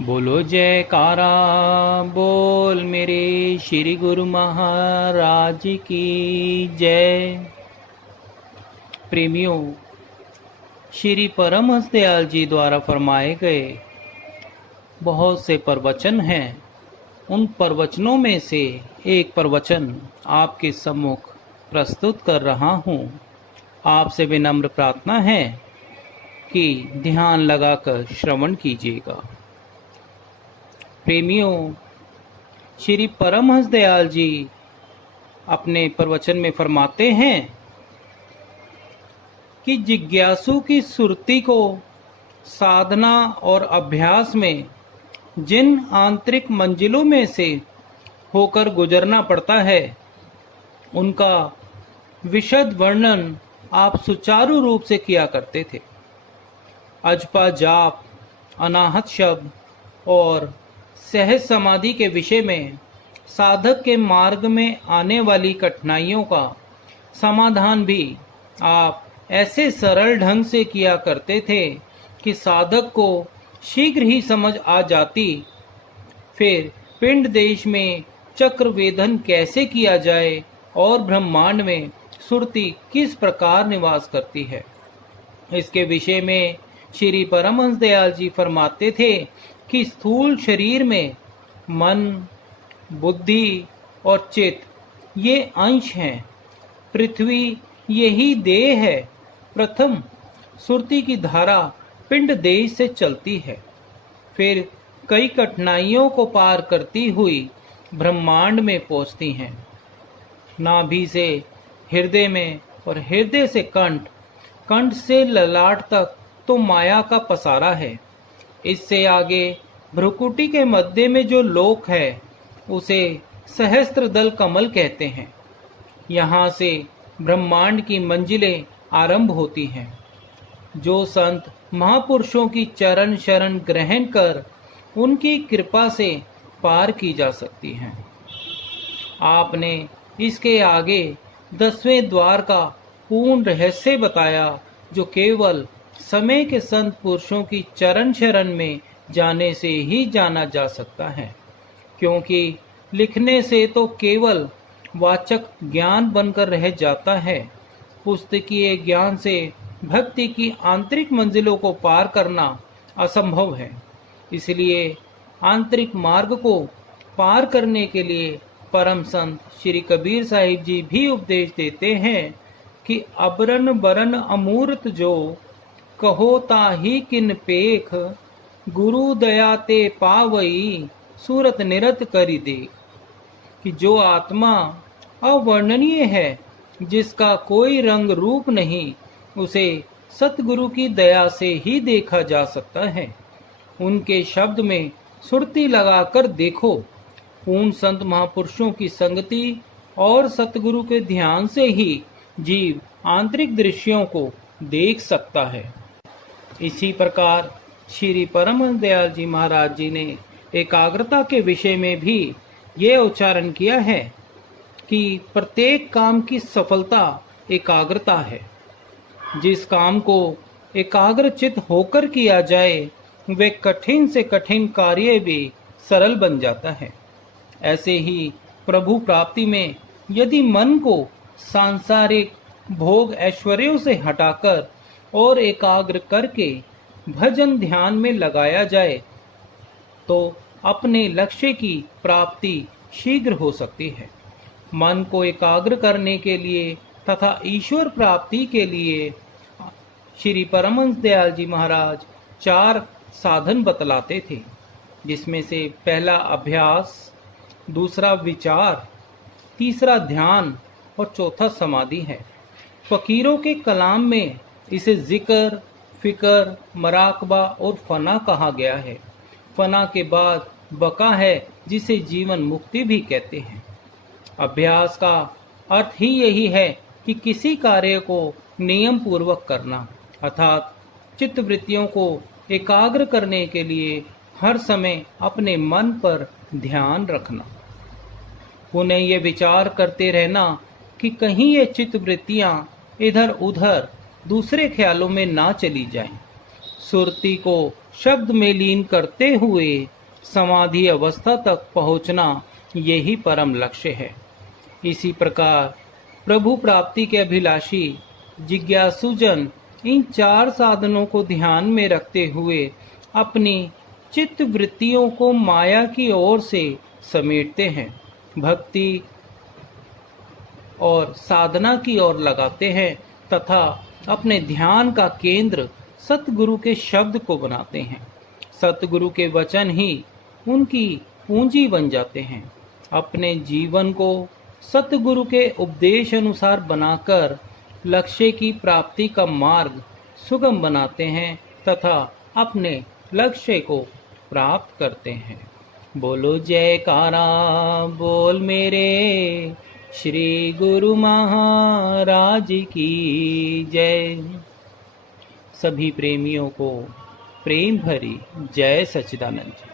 बोलो जयकारा बोल मेरे श्री गुरु महाराज की जय। प्रेमियों, श्री परमहंस दयाल जी द्वारा फरमाए गए बहुत से प्रवचन हैं। उन प्रवचनों में से एक प्रवचन आपके सम्मुख प्रस्तुत कर रहा हूँ। आपसे विनम्र प्रार्थना है कि ध्यान लगाकर श्रवण कीजिएगा। प्रेमियों, श्री परमहंस दयाल जी अपने प्रवचन में फरमाते हैं कि जिज्ञासु की सुरति को साधना और अभ्यास में जिन आंतरिक मंजिलों में से होकर गुजरना पड़ता है, उनका विशद वर्णन आप सुचारू रूप से किया करते थे। अजपा जाप, अनाहत शब्द और सहज समाधि के विषय में साधक के मार्ग में आने वाली कठिनाइयों का समाधान भी आप ऐसे सरल ढंग से किया करते थे कि साधक को शीघ्र ही समझ आ जाती। फिर पिंड देश में चक्र वेधन कैसे किया जाए और ब्रह्मांड में सुरति किस प्रकार निवास करती है, इसके विषय में श्री परमहंस दयाल जी फरमाते थे कि स्थूल शरीर में मन, बुद्धि और चित्त ये अंश हैं। पृथ्वी यही देह है। प्रथम सुरति की धारा पिंड देश से चलती है, फिर कई कठिनाइयों को पार करती हुई ब्रह्मांड में पहुंचती हैं। नाभि से हृदय में और हृदय से कंठ, कंठ से ललाट तक तो माया का पसारा है। इससे आगे भ्रुकुटी के मध्य में जो लोक है, उसे सहस्त्रदल कमल कहते हैं। यहाँ से ब्रह्मांड की मंजिलें आरंभ होती हैं, जो संत महापुरुषों की चरण शरण ग्रहण कर उनकी कृपा से पार की जा सकती हैं। आपने इसके आगे 10वें द्वार का पूर्ण रहस्य बताया, जो केवल समय के संत पुरुषों की चरण शरण में जाने से ही जाना जा सकता है, क्योंकि लिखने से तो केवल वाचक ज्ञान बनकर रह जाता है। पुस्तकीय ज्ञान से भक्ति की आंतरिक मंजिलों को पार करना असंभव है। इसलिए आंतरिक मार्ग को पार करने के लिए परम संत श्री कबीर साहिब जी भी उपदेश देते हैं कि अबरन बरन अमूर्त जो कहो ताही किन पेख, गुरु दया ते पावई सूरत निरत करी देख। कि जो आत्मा अवर्णनीय है, जिसका कोई रंग रूप नहीं, उसे सतगुरु की दया से ही देखा जा सकता है। उनके शब्द में सुरती लगाकर देखो। पूर्ण संत महापुरुषों की संगति और सतगुरु के ध्यान से ही जीव आंतरिक दृश्यों को देख सकता है। इसी प्रकार श्री परमहंस दयाल जी महाराज जी ने एकाग्रता के विषय में भी ये उच्चारण किया है कि प्रत्येक काम की सफलता एकाग्रता है। जिस काम को एकाग्रचित होकर किया जाए, वे कठिन से कठिन कार्य भी सरल बन जाता है। ऐसे ही प्रभु प्राप्ति में यदि मन को सांसारिक भोग ऐश्वर्यों से हटाकर और एकाग्र करके भजन ध्यान में लगाया जाए, तो अपने लक्ष्य की प्राप्ति शीघ्र हो सकती है। मन को एकाग्र करने के लिए तथा ईश्वर प्राप्ति के लिए श्री परमहंस दयाल जी महाराज 4 साधन बतलाते थे, जिसमें से पहला अभ्यास, दूसरा विचार, तीसरा ध्यान और चौथा समाधि है। फकीरों के कलाम में इसे जिक्र, फिक्र, मराकबा और फना कहा गया है। फना के बाद बका है, जिसे जीवन मुक्ति भी कहते हैं। अभ्यास का अर्थ ही यही है कि किसी कार्य को नियम पूर्वक करना, अर्थात चित्तवृत्तियों को एकाग्र करने के लिए हर समय अपने मन पर ध्यान रखना। उन्हें ये विचार करते रहना कि कहीं ये चित्तवृत्तियां इधर उधर दूसरे ख्यालों में ना चली जाएं। सुरती को शब्द में लीन करते हुए समाधि अवस्था तक पहुंचना यही परम लक्ष्य है। इसी प्रकार प्रभु प्राप्ति के अभिलाषी जिज्ञासुजन इन 4 साधनों को ध्यान में रखते हुए अपनी चित्त वृत्तियों को माया की ओर से समेटते हैं, भक्ति और साधना की ओर लगाते हैं तथा अपने ध्यान का केंद्र सतगुरु के शब्द को बनाते हैं। सतगुरु के वचन ही उनकी पूंजी बन जाते हैं। अपने जीवन को सतगुरु के उपदेश अनुसार बनाकर लक्ष्य की प्राप्ति का मार्ग सुगम बनाते हैं तथा अपने लक्ष्य को प्राप्त करते हैं। बोलो जयकारा बोल मेरे श्री गुरु महाराज की जय। सभी प्रेमियों को प्रेम भरी जय सच्चिदानंद जी।